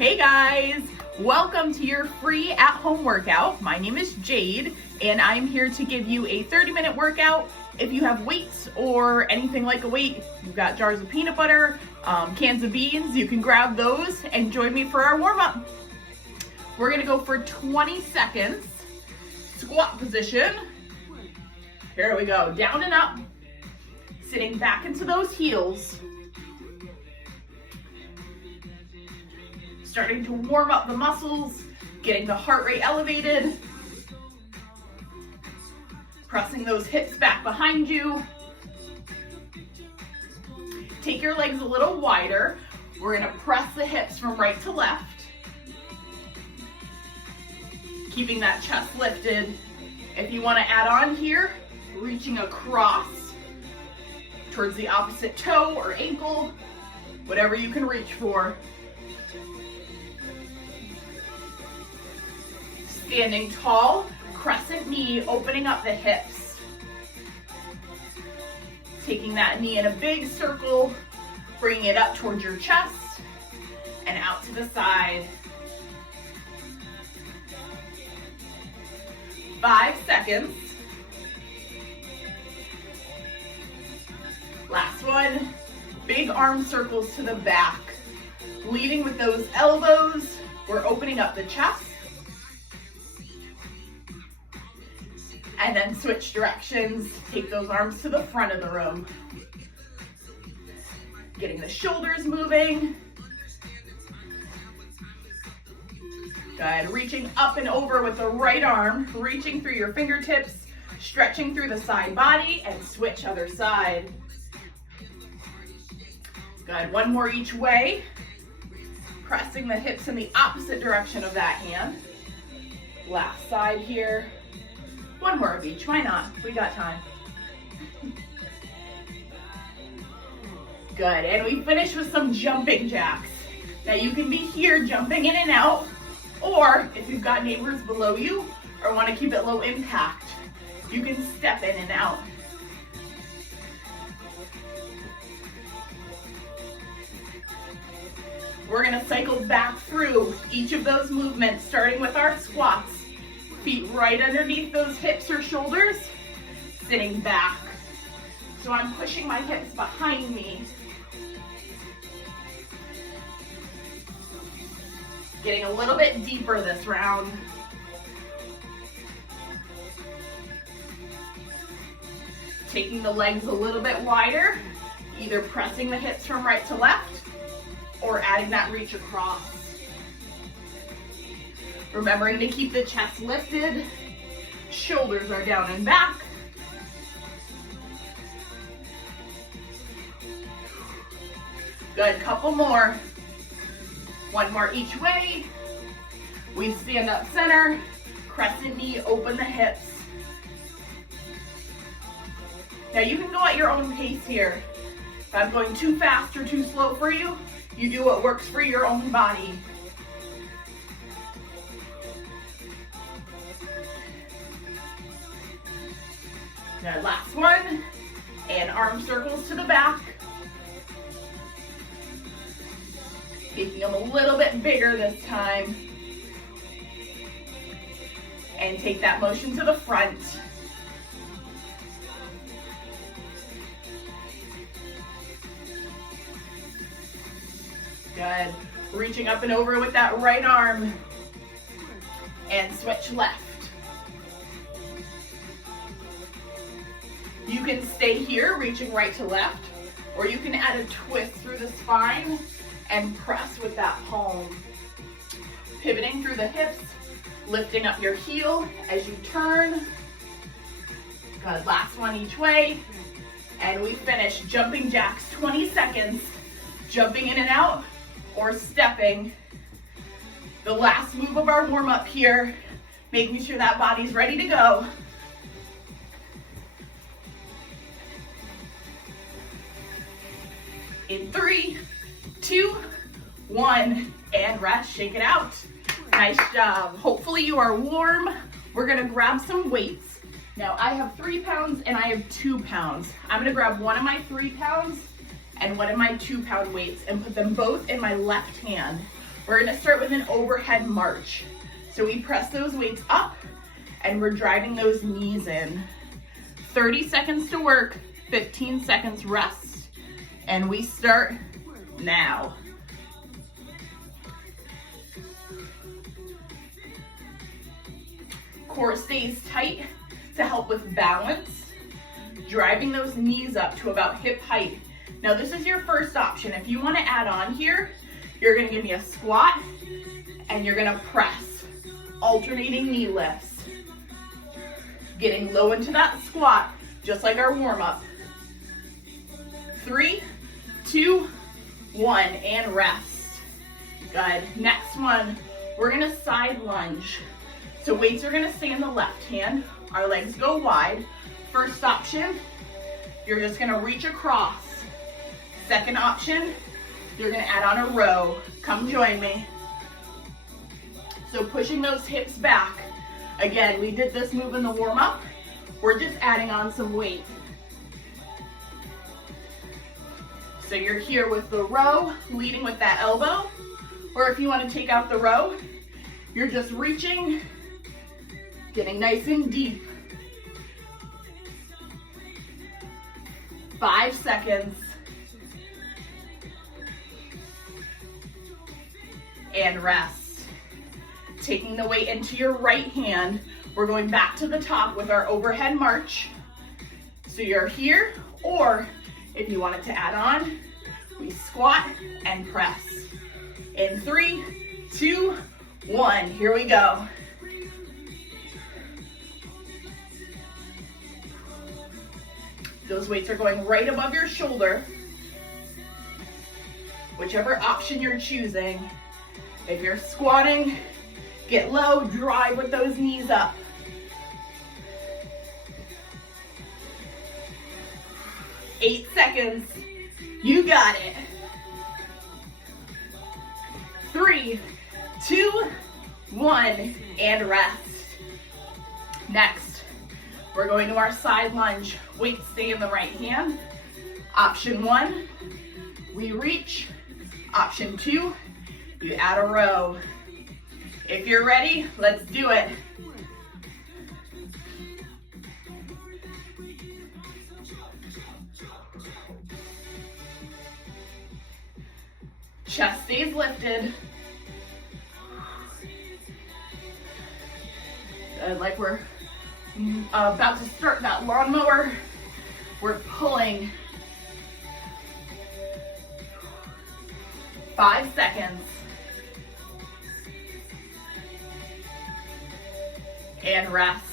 Hey guys, welcome to your free at-home workout. My name is Jade and I'm here to give you a 30-minute workout. If you have weights or anything like a weight, you've got jars of peanut butter, cans of beans, you can grab those and join me for our warm-up. We're gonna go for 20 seconds, squat position. Here we go, down and up, sitting back into those heels. Starting to warm up the muscles, getting the heart rate elevated. Pressing those hips back behind you. Take your legs a little wider. We're gonna press the hips from right to left. Keeping that chest lifted. If you wanna add on here, reaching across towards the opposite toe or ankle, whatever you can reach for. Standing tall, crescent knee, opening up the hips. Taking that knee in a big circle, bringing it up towards your chest and out to the side. 5 seconds. Last one. Big arm circles to the back. Leading with those elbows, we're opening up the chest. And then switch directions, take those arms to the front of the room. Getting the shoulders moving. Good, reaching up and over with the right arm, reaching through your fingertips, stretching through the side body, and switch other side. Good, one more each way. Pressing the hips in the opposite direction of that hand. Last side here. One more of each, why not? We got time. Good, and we finish with some jumping jacks. Now you can be here jumping in and out, or if you've got neighbors below you or want to keep it low impact, you can step in and out. We're gonna cycle back through each of those movements, starting with our squats. Feet right underneath those hips or shoulders, sitting back. So I'm pushing my hips behind me. Getting a little bit deeper this round. Taking the legs a little bit wider, either pressing the hips from right to left or adding that reach across. Remembering to keep the chest lifted, shoulders are down and back. Good, couple more. One more each way. We stand up center, crescent knee, open the hips. Now you can go at your own pace here. If I'm going too fast or too slow for you, you do what works for your own body. Now last one, and arm circles to the back. Taking them a little bit bigger this time. And take that motion to the front. Good. Reaching up and over with that right arm. And switch left. You can stay here, reaching right to left, or you can add a twist through the spine and press with that palm. Pivoting through the hips, lifting up your heel as you turn. Good, last one each way. And we finish jumping jacks, 20 seconds, jumping in and out or stepping. The last move of our warm-up here, making sure that body's ready to go. In 3, 2, 1, and rest, shake it out. Nice job. Hopefully you are warm. We're gonna grab some weights. Now I have 3 pounds and I have 2 pounds. I'm gonna grab one of my 3 pounds and one of my 2 pound weights and put them both in my left hand. We're gonna start with an overhead march. So we press those weights up and we're driving those knees in. 30 seconds to work, 15 seconds rest, and we start now. Core stays tight to help with balance, driving those knees up to about hip height. Now this is your first option. If you want to add on here, you're going to give me a squat and you're going to press, alternating knee lifts. Getting low into that squat, just like our warm-up. 3, 2, 1, and rest. Good. Next one, we're going to side lunge. So weights are gonna stay in the left hand. Our legs go wide. First option, you're just gonna reach across. Second option, you're gonna add on a row. Come join me. So pushing those hips back. Again, we did this move in the warm-up. We're just adding on some weight. So you're here with the row, leading with that elbow. Or if you wanna take out the row, you're just reaching, getting nice and deep. 5 seconds. And rest. Taking the weight into your right hand. We're going back to the top with our overhead march. So you're here, or if you wanted to add on, we squat and press. In 3, 2, 1, here we go. Those weights are going right above your shoulder. Whichever option you're choosing. If you're squatting, get low, drive with those knees up. Eight seconds. You got it. 3, 2, 1, and rest. Next, we're going to our side lunge. Weights stay in the right hand. Option 1, we reach. Option 2, you add a row. If you're ready, let's do it. Chest stays lifted. Like we're about to start that lawnmower. We're pulling. 5 seconds. And rest.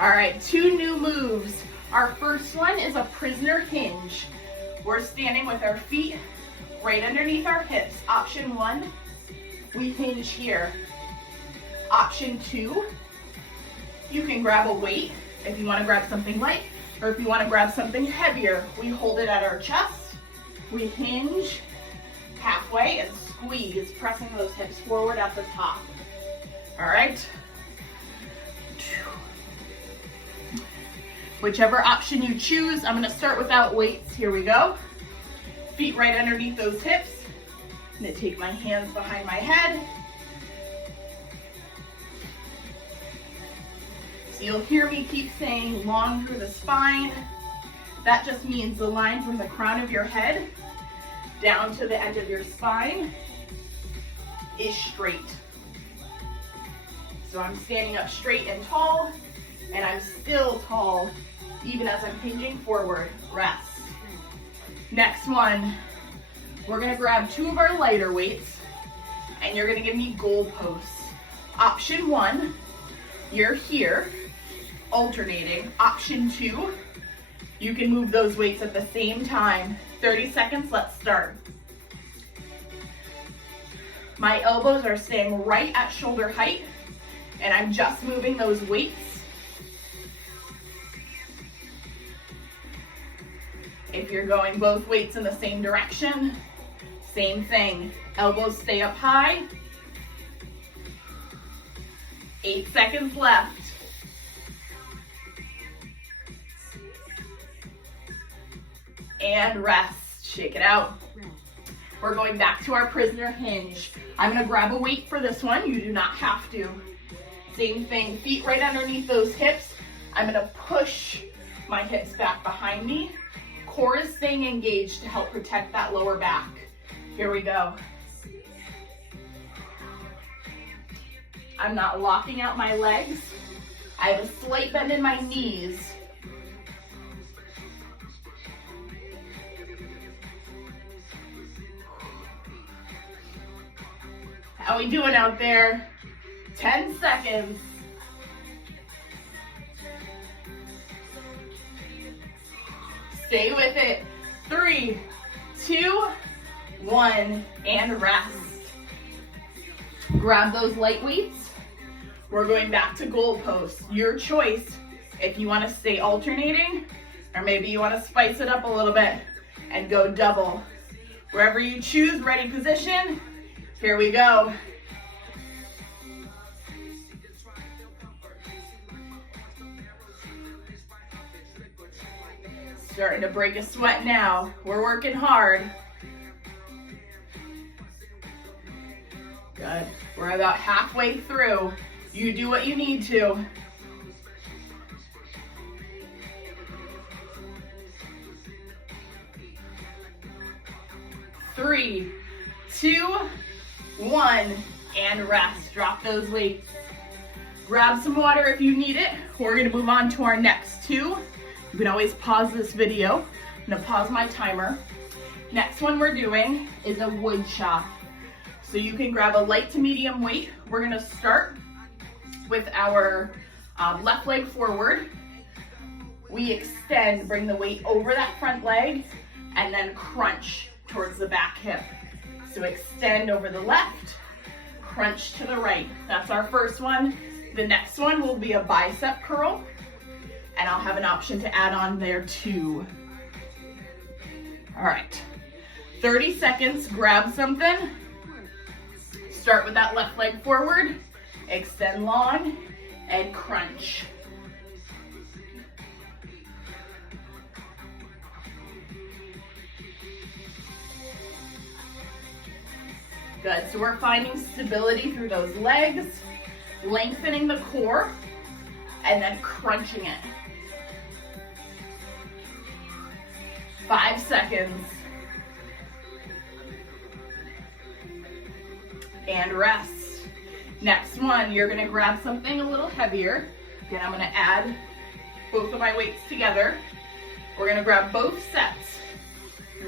All right, 2 new moves. Our first one is a prisoner hinge. We're standing with our feet right underneath our hips. Option 1, we hinge here. Option 2, you can grab a weight if you want to grab something light, or if you want to grab something heavier. We hold it at our chest, we hinge halfway and squeeze, pressing those hips forward at the top. All right. Whichever option you choose, I'm gonna start without weights. Here we go. Feet right underneath those hips. I'm gonna take my hands behind my head. So you'll hear me keep saying long through the spine. That just means the line from the crown of your head down to the end of your spine is straight. So I'm standing up straight and tall, and I'm still tall even as I'm hinging forward. Rest. Next one, we're gonna grab 2 of our lighter weights, and you're gonna give me goalposts. Option 1, you're here, alternating. Option 2, you can move those weights at the same time. 30 seconds, let's start. My elbows are staying right at shoulder height, and I'm just moving those weights. If you're going both weights in the same direction, same thing. Elbows stay up high. 8 seconds left. And rest. Shake it out. We're going back to our prisoner hinge. I'm gonna grab a weight for this one. You do not have to. Same thing, feet right underneath those hips. I'm gonna push my hips back behind me. Core is staying engaged to help protect that lower back. Here we go. I'm not locking out my legs. I have a slight bend in my knees. How we doing out there? 10 seconds. Stay with it. 3, 2, 1, and rest. Grab those light weights. We're going back to goal posts. Your choice if you want to stay alternating, or maybe you want to spice it up a little bit and go double. Wherever you choose, ready position. Here we go. Starting to break a sweat now. We're working hard. Good. We're about halfway through. You do what you need to. Three, 2, 1, and rest. Drop those weights. Grab some water if you need it. We're gonna move on to our next two. You can always pause this video. I'm gonna pause my timer. Next one we're doing is a wood chop. So you can grab a light to medium weight. We're gonna start with our left leg forward. We extend, bring the weight over that front leg, and then crunch towards the back hip. So extend over the left, crunch to the right. That's our first one. The next one will be a bicep curl, and I'll have an option to add on there too. All right, 30 seconds, grab something. Start with that left leg forward, extend long, and crunch. Good, so we're finding stability through those legs, lengthening the core, and then crunching it. 5 seconds. And rest. Next one, you're gonna grab something a little heavier. Again, I'm gonna add both of my weights together. We're gonna grab both sets.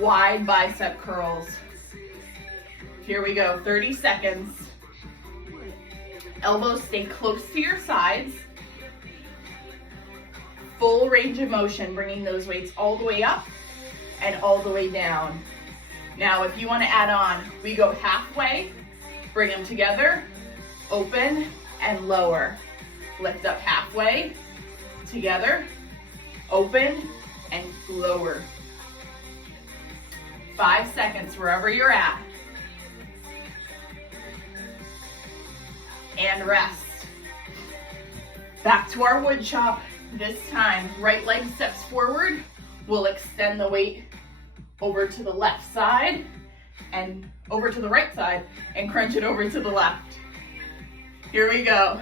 Wide bicep curls. Here we go, 30 seconds. Elbows stay close to your sides. Full range of motion, bringing those weights all the way up and all the way down. Now, if you wanna add on, we go halfway, bring them together, open and lower. Lift up halfway, together, open and lower. 5 seconds, wherever you're at. And rest. Back to our wood chop. This time, right leg steps forward. We'll extend the weight over to the left side and over to the right side and crunch it over to the left. Here we go.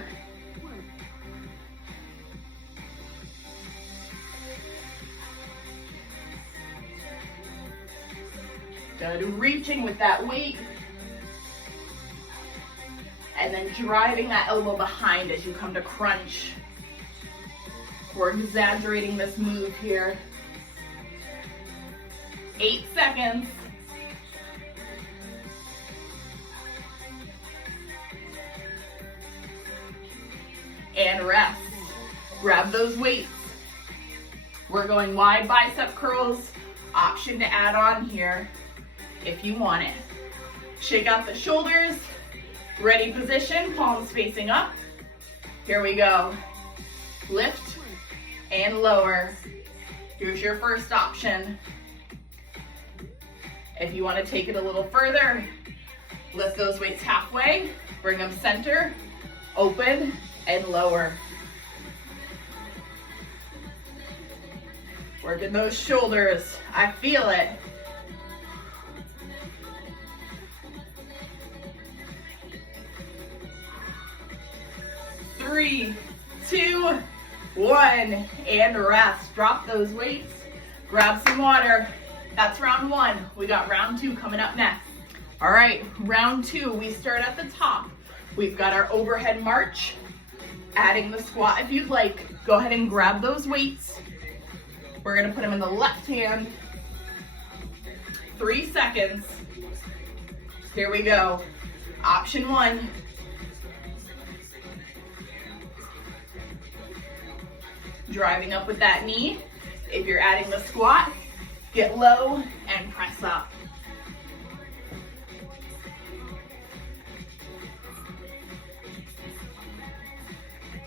Good, reaching with that weight. And then driving that elbow behind as you come to crunch. We're exaggerating this move here. 8 seconds. And rest. Grab those weights. We're going wide bicep curls. Option to add on here if you want it. Shake out the shoulders. Ready position, palms facing up. Here we go. Lift and lower. Here's your first option. If you want to take it a little further, lift those weights halfway, bring them center, open, and lower. Working those shoulders. I feel it. 3, 2, 1, and rest. Drop those weights, grab some water. That's round 1. We got round 2 coming up next. All right, round 2, we start at the top. We've got our overhead march, adding the squat if you'd like. Go ahead and grab those weights. We're gonna put them in the left hand. 3 seconds. Here we go. Option 1. Driving up with that knee. If you're adding the squat, get low and press up.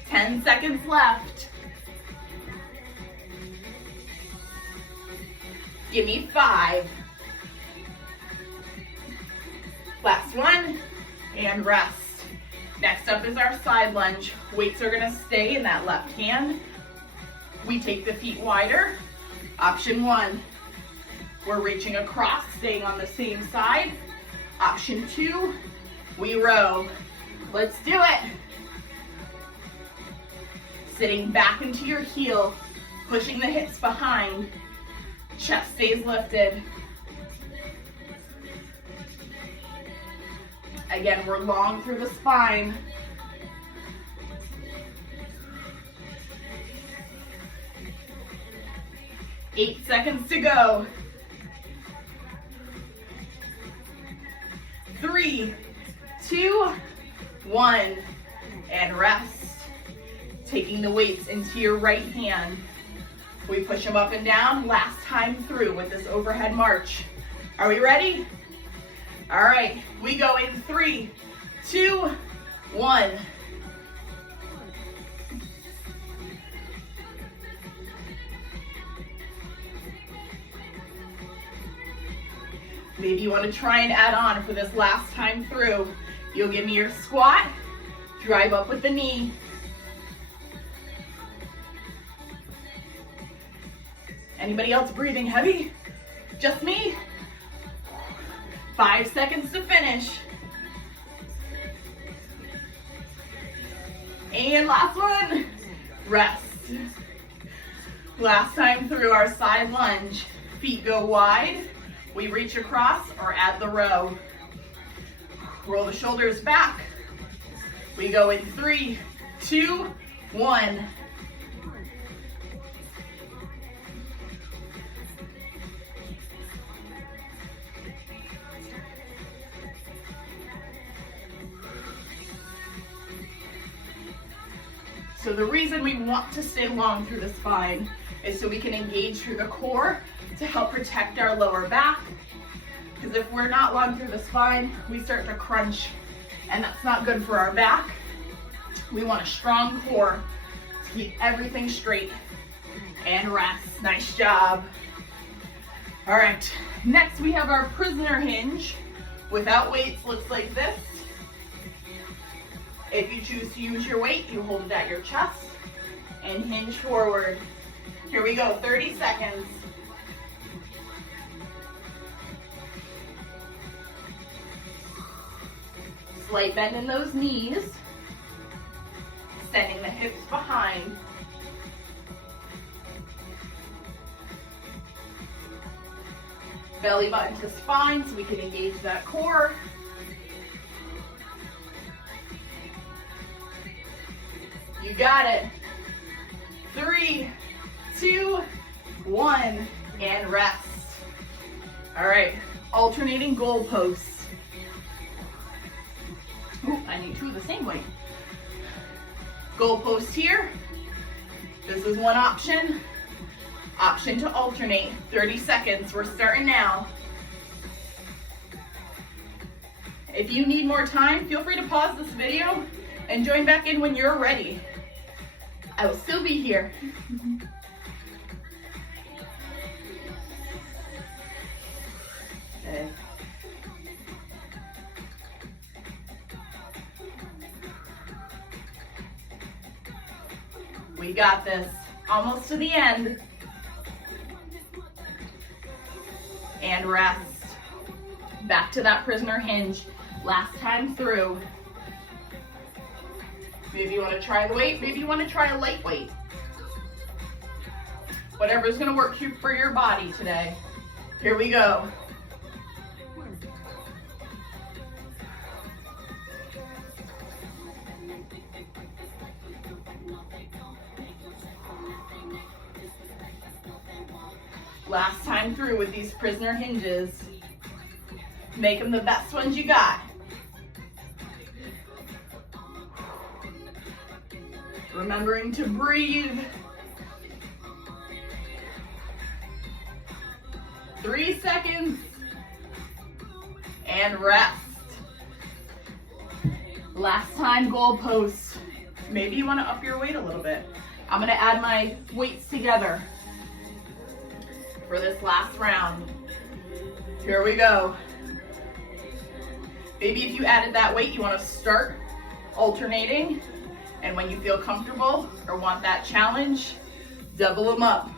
Ten seconds left. Give me 5. Last one, and rest. Next up is our side lunge. Weights are gonna stay in that left hand. We take the feet wider. Option 1, we're reaching across, staying on the same side. Option 2, we row. Let's do it. Sitting back into your heel, pushing the hips behind. Chest stays lifted. Again, we're long through the spine. Eight seconds to go. 3, 2, 1, and rest. Taking the weights into your right hand. We push them up and down last time through with this overhead march. Are we ready? All right, we go in 3, 2, 1. Maybe you want to try and add on for this last time through. You'll give me your squat, drive up with the knee. Anybody else breathing heavy? Just me? 5 seconds to finish. And last one, rest. Last time through our side lunge. Feet go wide. We reach across or add the row. Roll the shoulders back. We go in 3, 2, 1. So the reason we want to stay long through the spine is so we can engage through the core to help protect our lower back. Because if we're not long through the spine, we start to crunch, and that's not good for our back. We want a strong core to keep everything straight and rest. Nice job. All right, next we have our prisoner hinge. Without weights, looks like this. If you choose to use your weight, you hold it at your chest and hinge forward. Here we go, 30 seconds. Slight bend in those knees, sending the hips behind. Belly button to spine so we can engage that core. You got it. 3, 2, 1, and rest. All right, alternating goalposts. Ooh, I need 2 of the same weight. Goalpost here. This is one option. Option to alternate, 30 seconds. We're starting now. If you need more time, feel free to pause this video and join back in when you're ready. I will still be here. Okay. We got this. Almost to the end. And rest. Back to that prisoner hinge. Last time through. Maybe you want to try the weight, maybe you want to try a light weight. Whatever's going to work for your body today. Here we go. Last time through with these prisoner hinges. Make them the best ones you got. Remembering to breathe. 3 seconds. And rest. Last time goalpost. Maybe you want to up your weight a little bit. I'm going to add my weights together for this last round. Here we go. Maybe if you added that weight, you want to start alternating. And when you feel comfortable or want that challenge, double them up.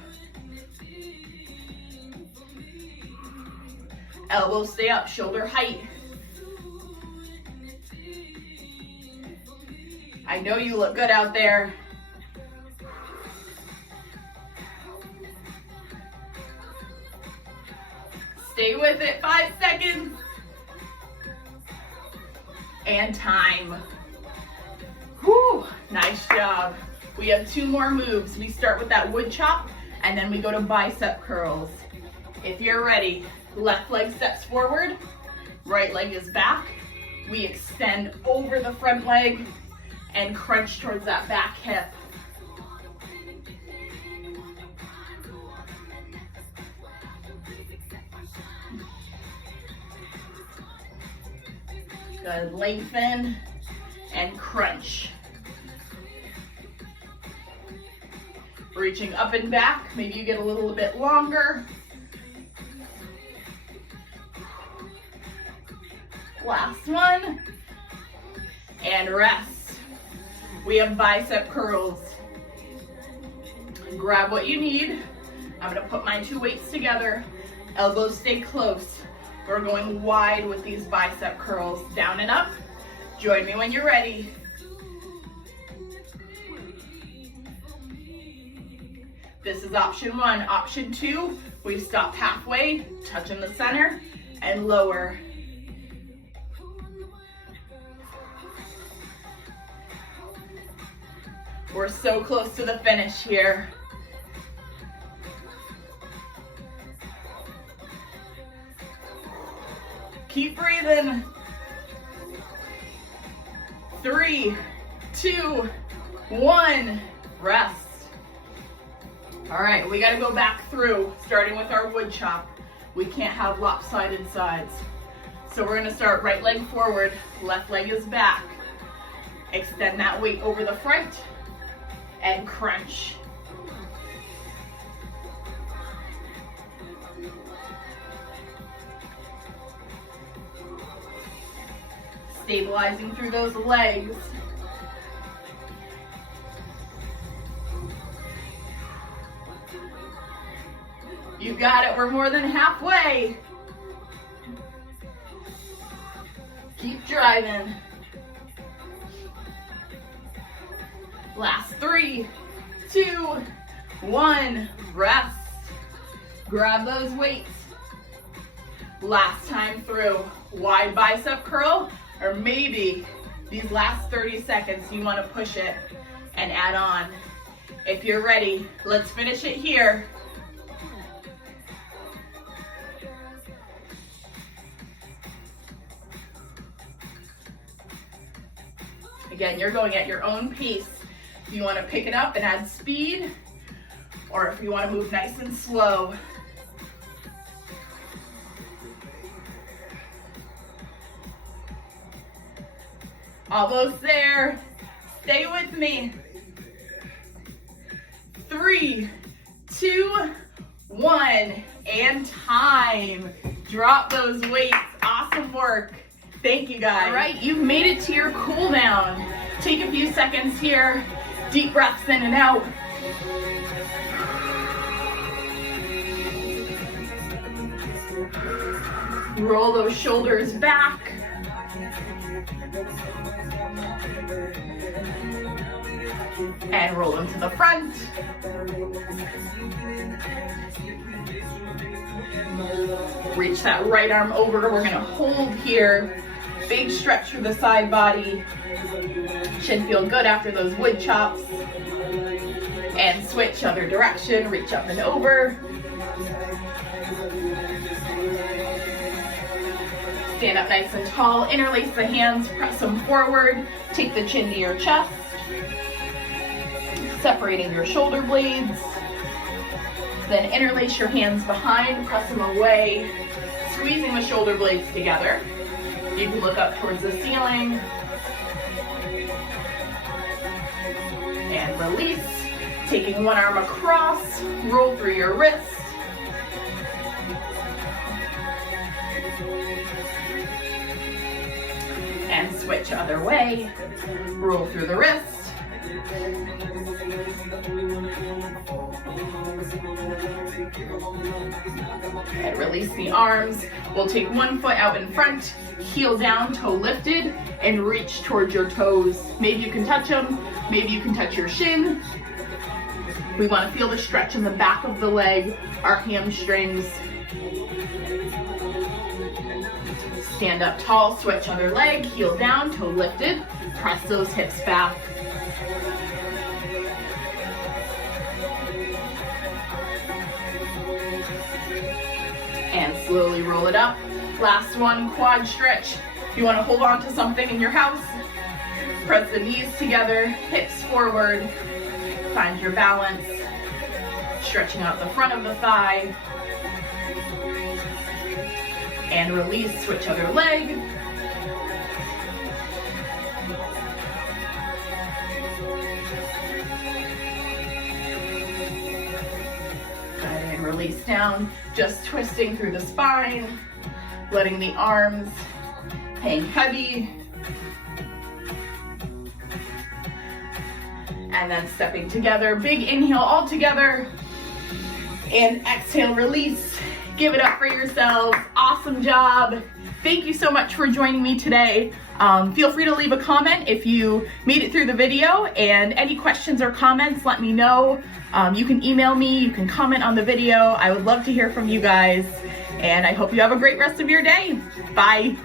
Elbows stay up, shoulder height. I know you look good out there. Stay with it, 5 seconds. And time. Whew, nice job. We have 2 more moves. We start with that wood chop, and then we go to bicep curls. If you're ready, left leg steps forward, right leg is back. We extend over the front leg and crunch towards that back hip. Good, lengthen and crunch. Reaching up and back, maybe you get a little bit longer. Last one, and rest. We have bicep curls. Grab what you need. I'm gonna put my 2 weights together. Elbows stay close. We're going wide with these bicep curls, down and up. Join me when you're ready. This is option 1. Option 2, we stop halfway, touch in the center, and lower. We're so close to the finish here. Keep breathing. 3, 2, 1, rest. All right, we gotta go back through, starting with our wood chop. We can't have lopsided sides. So we're gonna start right leg forward, left leg is back. Extend that weight over the front and crunch. Stabilizing through those legs. You got it, we're more than halfway. Keep driving. Last 3, 2, 1, rest. Grab those weights. Last time through, wide bicep curl, or maybe these last 30 seconds you want to push it and add on. If you're ready, let's finish it here. Again, you're going at your own pace. If you want to pick it up and add speed, or if you want to move nice and slow. Almost there. Stay with me. 3, 2, 1, and time. Drop those weights. Awesome work. Thank you, guys. All right, you've made it to your cool down. Take a few seconds here. Deep breaths in and out. Roll those shoulders back. And roll them to the front. Reach that right arm over. We're gonna hold here. Big stretch through the side body. Should feel good after those wood chops. And switch other direction, reach up and over. Stand up nice and tall, interlace the hands, press them forward. Take the chin to your chest. Separating your shoulder blades. Then interlace your hands behind, press them away, squeezing the shoulder blades together. You can look up towards the ceiling. And release. Taking one arm across, roll through your wrist. And switch other way. Roll through the wrist. And release the arms. We'll take one foot out in front, heel down, toe lifted, and reach towards your toes. Maybe you can touch them, maybe you can touch your shin. We want to feel the stretch in the back of the leg, our hamstrings. Stand up tall, switch other leg, heel down, toe lifted. Press those hips back. And slowly roll it up. Last one, quad stretch. If you want to hold on to something in your house, press the knees together, hips forward. Find your balance, stretching out the front of the thigh, and release, switch other leg. And release down, just twisting through the spine, letting the arms hang heavy. And then stepping together, big inhale all together, and exhale, release. Give it up for yourselves. Awesome job. Thank you so much for joining me today. Feel free to leave a comment if you made it through the video, and any questions or comments, let me know. You can email me, you can comment on the video. I would love to hear from you guys, and I hope you have a great rest of your day. Bye.